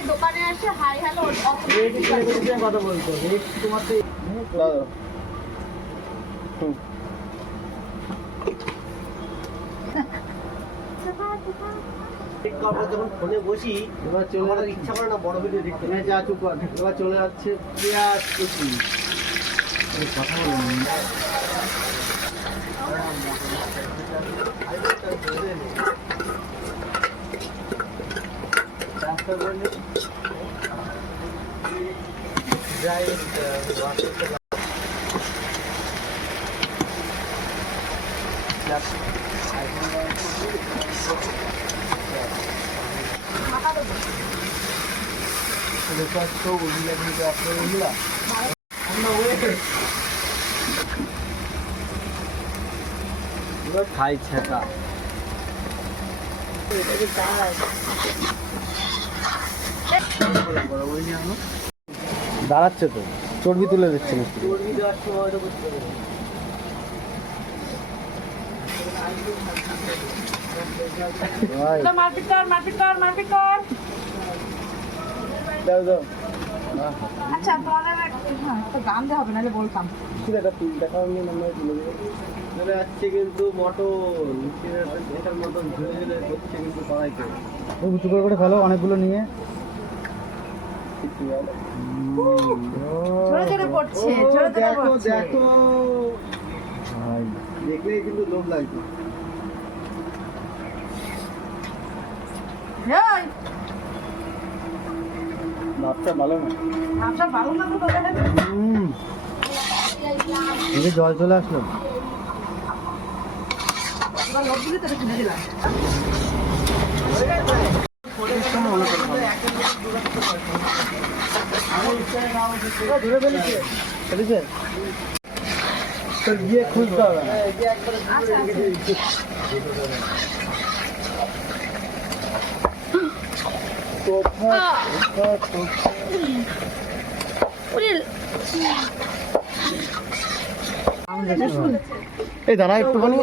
ওই দোকানে আসে হাই হ্যালো কথা বলতো। রেট তোমার তো যখন ফোনে বসি এবার চলে আমার ইচ্ছা করে না বড় ভিডিও দেখতে। এখানে যা চুপ কর। এবার চলে যাচ্ছে পেঁয়াজ কুচি। কথা বলুন after one dry it uh, wash it just I don't want to do it yes look at so we let me go after umla umla wait खाई छका দাঁড়াচ্ছে তো চর্বি তুলে দিচ্ছে চর্বি দেওয়ার সময় ওটা বুঝতে পারি ভাই মারপিট কর মারপিট কর মারপিট কর। দাও দাও। আচ্ছা তোমাদের হ্যাঁ একটা গান দেওয়া হবে নাহলে বলতাম। ঠিক আছে তুই দেখাও নিয়ে নাম্বার তুলে দেবো। চলে যাচ্ছে কিন্তু মটন। এটার মতন ঝুলে ঝুলে করছে কিন্তু কড়াইতে। উঁচু করে করে ফেলো অনেকগুলো নিয়ে। পড়ছে পড়ছে। দেখো। দেখলেই কিন্তু লোভ লাগবে। ভালো না? ভালো না তো হুম। এদিকে জল চলে আসলো। এবার দিলে কিনে দিলাম। তোর গিয়ে খুঁজতে হবে। এই দাঁড়া একটুখানি।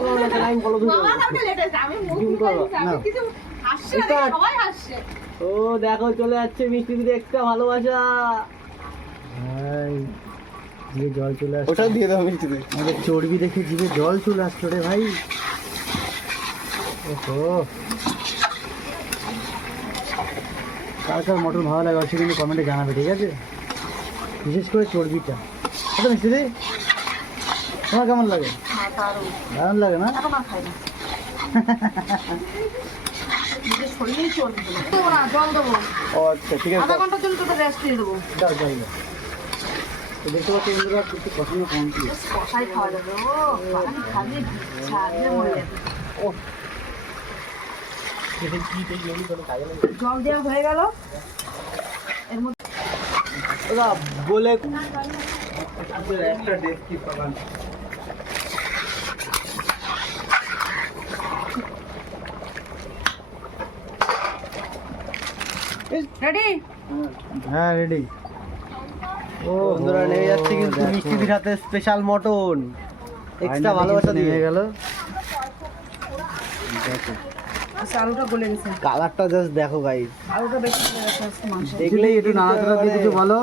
ও দেখো চলে যাচ্ছে মিষ্টি দিদি একটা ভালোবাসা। জিভে জল চলে আসছে। ওটা দিয়ে দাও মিষ্টি দিদি। আমাদের চর্বি দেখে জিভে জল চলে আসছে রে ভাই। ওহো। কার কার মটন ভালো লাগে অবশ্যই কিন্তু কমেন্টে জানাবে ঠিক আছে? বিশেষ করে চর্বিটা। আচ্ছা মিষ্টি দি তোমার কেমন লাগে? হ্যাঁ দারুণ। লাগে না? এখন আর খাই না নিজের শরীরেই চলবে দেবো না জল দেবো। ও আচ্ছা ঠিক আধা ঘণ্টার জন্য তোদের রেস্ট দিয়ে দেবো। দাও যাই দাও। দেখতে পাচ্ছি বন্ধুরা একটু পছন্দ কম কি কষাই খাওয়া যাবে। ও পানি খাবি ছাড়বে মরে যাবে। জল দেওয়া হয়ে গেল। এর মধ্যে বলে একটা ডেট কি রেডি হ্যাঁ রেডি ও বন্ধুরা নেমে যাচ্ছে কিন্তু দেখো। মিষ্টি দিদির হাতে স্পেশাল মটন। এক্সট্রা ভালোবাসা দিয়ে। গেল। আচ্ছা আলুটা গলে গেছে কালারটা জাস্ট দেখো গাইস আলুটা বেশি দেখলেই দেখলেই একটু নাড়াচাড়া দিয়ে কিছু বলো।